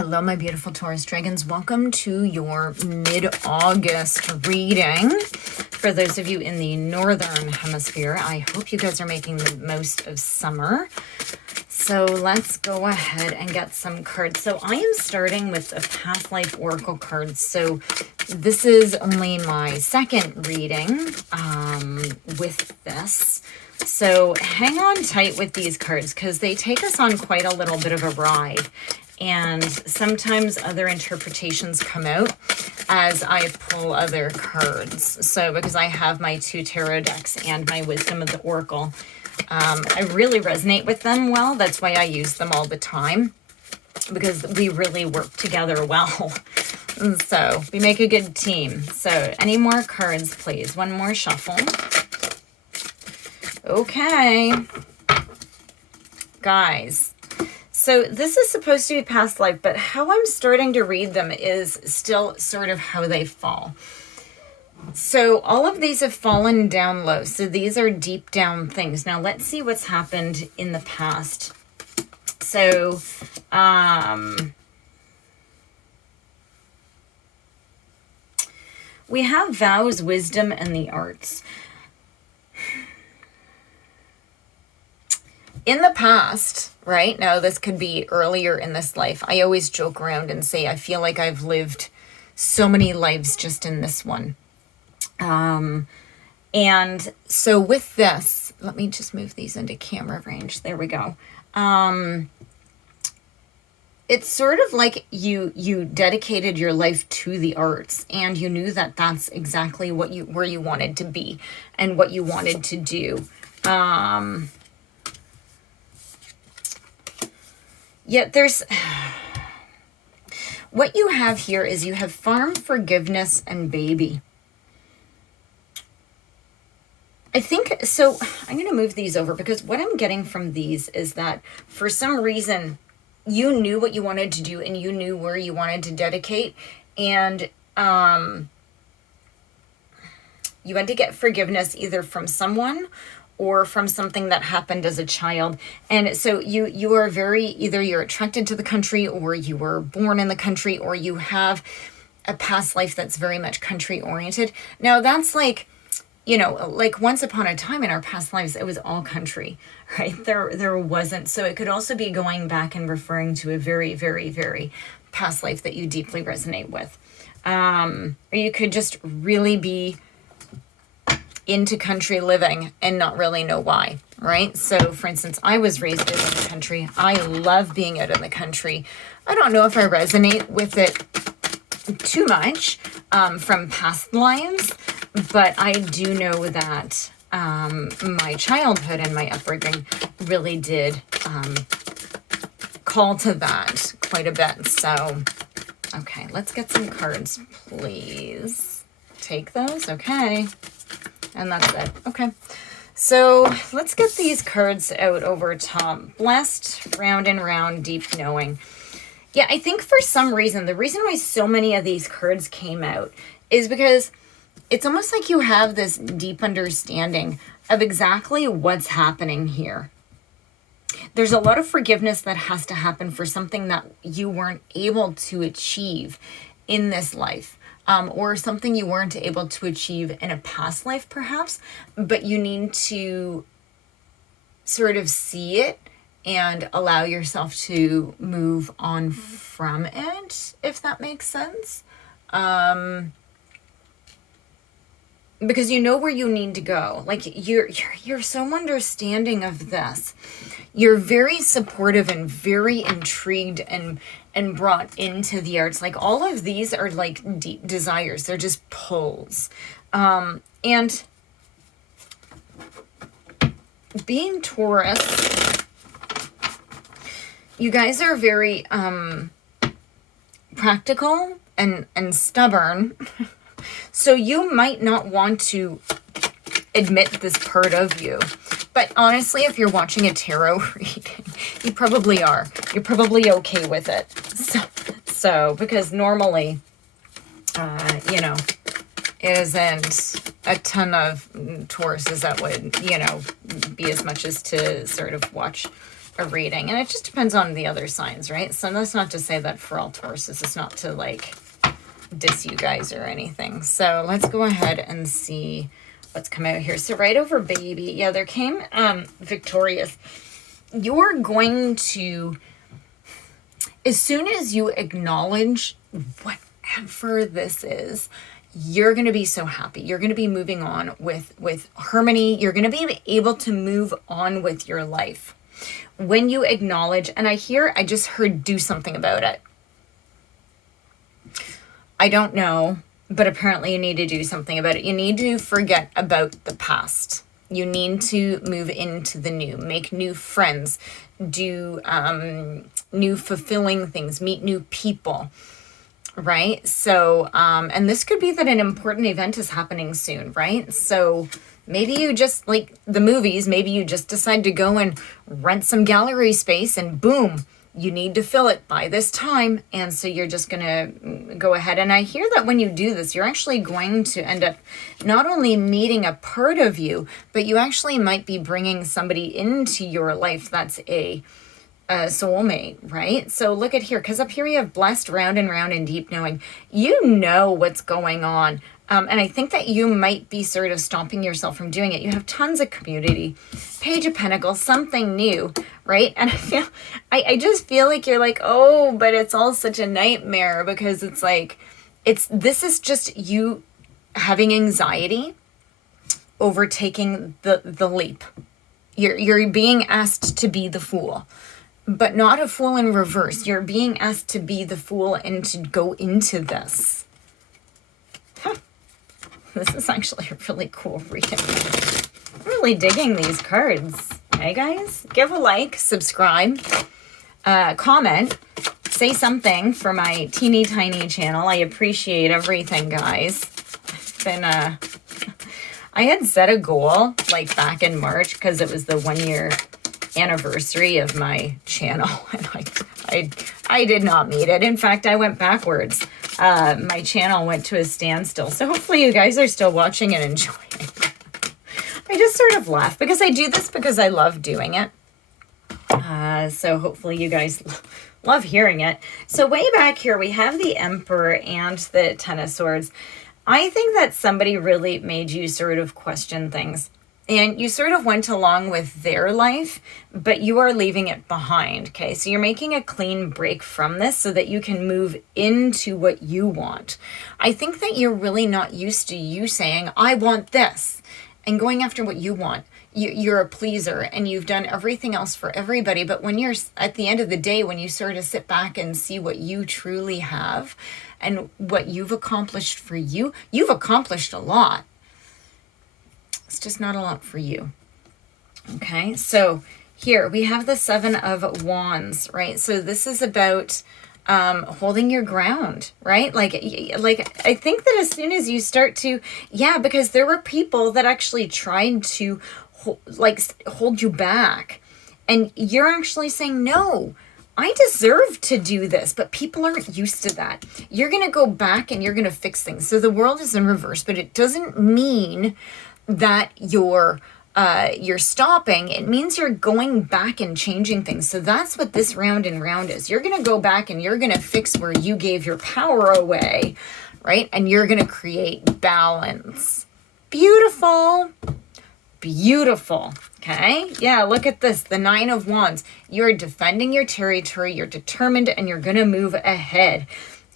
Hello, my beautiful Taurus dragons. Welcome to your mid-August reading. For those of you in the northern hemisphere, I hope you guys are making the most of summer. So let's go ahead and get some cards. So I am starting with a past life oracle card. So this is only my second reading with this. So hang on tight with these cards because they take us on quite a little bit of a ride. And sometimes other interpretations come out as I pull other cards. So because I have my 2 tarot decks and my Wisdom of the Oracle, I really resonate with them well. That's why I use them all the time, because we really work together well. So we make a good team. So any more cards, please? One more shuffle. Okay. Guys. So this is supposed to be past life, but how I'm starting to read them is still sort of how they fall. So all of these have fallen down low. So these are deep down things. Now let's see what's happened in the past. So, we have vows, wisdom, and the arts. In the past, right? Now, this could be earlier in this life. I always joke around and say, I feel like I've lived so many lives just in this one. And so with this, let me just move these into camera range. There we go. It's sort of like you dedicated your life to the arts, and you knew that that's exactly what where you wanted to be and what you wanted to do. Yet there's, what you have here is you have farm, forgiveness, and baby. I think, so I'm going to move these over because what I'm getting from these is that for some reason you knew what you wanted to do and you knew where you wanted to dedicate, and you had to get forgiveness either from someone or from something that happened as a child. And so you are very, either you're attracted to the country, or you were born in the country, or you have a past life that's very much country oriented. Now that's like, you know, like once upon a time in our past lives, it was all country, right? There wasn't, so it could also be going back and referring to a very, very, very past life that you deeply resonate with. Or you could just really be into country living and not really know why, right? So for instance, I was raised out in the country. I love being out in the country. I don't know if I resonate with it too much from past lives, but I do know that my childhood and my upbringing really did call to that quite a bit. So, okay, let's get some cards, please. Take those, okay. And that's it. Okay. So let's get these cards out over top. Blessed, round and round, deep knowing. Yeah, I think for some reason, the reason why so many of these cards came out is because it's almost like you have this deep understanding of exactly what's happening here. There's a lot of forgiveness that has to happen for something that you weren't able to achieve in this life. Or something you weren't able to achieve in a past life, perhaps, but you need to sort of see it and allow yourself to move on from it, if that makes sense. Because you know where you need to go. Like you're so understanding of this. You're very supportive and very intrigued and brought into the arts. Like all of these are like deep desires. They're just pulls. And being Taurus, you guys are very practical and stubborn. So you might not want to admit this part of you. But honestly, if you're watching a tarot reading, you probably are. You're probably okay with it. So because normally, you know, it isn't a ton of Tauruses that would, you know, be as much as to sort of watch a reading. And it just depends on the other signs, right? So that's not to say that for all Tauruses. It's not to like diss you guys or anything. So let's go ahead and see what's come out here. So right over baby. Yeah, there came victorious. You're going to, as soon as you acknowledge whatever this is, you're going to be so happy. You're going to be moving on with harmony. You're going to be able to move on with your life. When you acknowledge, and I just heard do something about it. I don't know, but apparently you need to do something about it. You need to forget about the past. You need to move into the new, make new friends, do new fulfilling things, meet new people. Right? So, and this could be that an important event is happening soon, right? So maybe you just, like the movies, maybe you just decide to go and rent some gallery space and boom, you need to fill it by this time. And so you're just going to go ahead. And I hear that when you do this, you're actually going to end up not only meeting a part of you, but you actually might be bringing somebody into your life that's a soulmate, right? So look at here, because up here you have blessed, round and round, and deep knowing. You know what's going on. And I think that you might be sort of stopping yourself from doing it. You have tons of community, Page of Pentacles, something new, right? And I just feel like you're like, oh, but it's all such a nightmare, because it's like, this is just you having anxiety over taking the leap. You're being asked to be the fool. But not a fool in reverse. You're being asked to be the fool and to go into this. Huh. This is actually a really cool reading. I'm really digging these cards. Hey guys, give a like, subscribe, comment, say something for my teeny tiny channel. I appreciate everything, guys. It's been I had set a goal like back in March because it was the 1 year anniversary of my channel, and I did not meet it. In fact, I went backwards. My channel went to a standstill. So hopefully you guys are still watching and enjoying. I just sort of laugh because I do this because I love doing it. So hopefully you guys love hearing it. So way back here we have the Emperor and the Ten of Swords. I think that somebody really made you sort of question things. And you sort of went along with their life, but you are leaving it behind, okay? So you're making a clean break from this so that you can move into what you want. I think that you're really not used to you saying, I want this, and going after what you want. You're a pleaser, and you've done everything else for everybody. But when you're, at the end of the day, when you sort of sit back and see what you truly have and what you've accomplished for you, you've accomplished a lot. It's just not a lot for you. Okay, so here we have the Seven of Wands, right? So this is about holding your ground, right? Like I think that as soon as you start to, yeah, because there were people that actually tried to hold you back, and you're actually saying, no, I deserve to do this, but people aren't used to that. You're going to go back and you're going to fix things. So the world is in reverse, but it doesn't mean that you're stopping. It means you're going back and changing things. So that's what this round and round is. You're going to go back and you're going to fix where you gave your power away, right? And you're going to create balance. Beautiful. Beautiful. Okay. Yeah. Look at this. The Nine of Wands. You're defending your territory. You're determined and you're going to move ahead.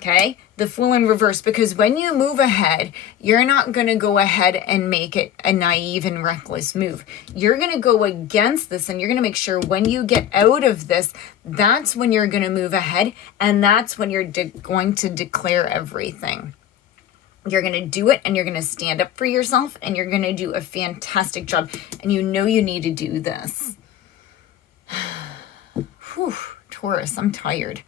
Okay, the Fool in reverse, because when you move ahead, you're not going to go ahead and make it a naive and reckless move. You're going to go against this, and you're going to make sure when you get out of this, that's when you're going to move ahead, and that's when you're going to declare everything. You're going to do it, and you're going to stand up for yourself, and you're going to do a fantastic job, and you know you need to do this. Whew, Taurus, I'm tired.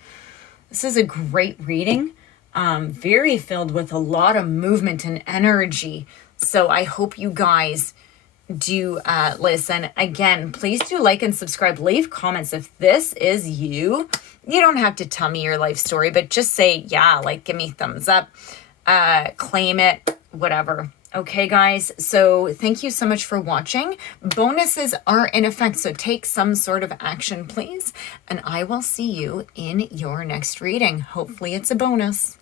This is a great reading, very filled with a lot of movement and energy. So I hope you guys do listen. Again, please do like and subscribe. Leave comments if this is you. You don't have to tell me your life story, but just say, yeah, like give me thumbs up, claim it, whatever. Okay, guys, so thank you so much for watching. Bonuses are in effect, so take some sort of action, please. And I will see you in your next reading. Hopefully it's a bonus.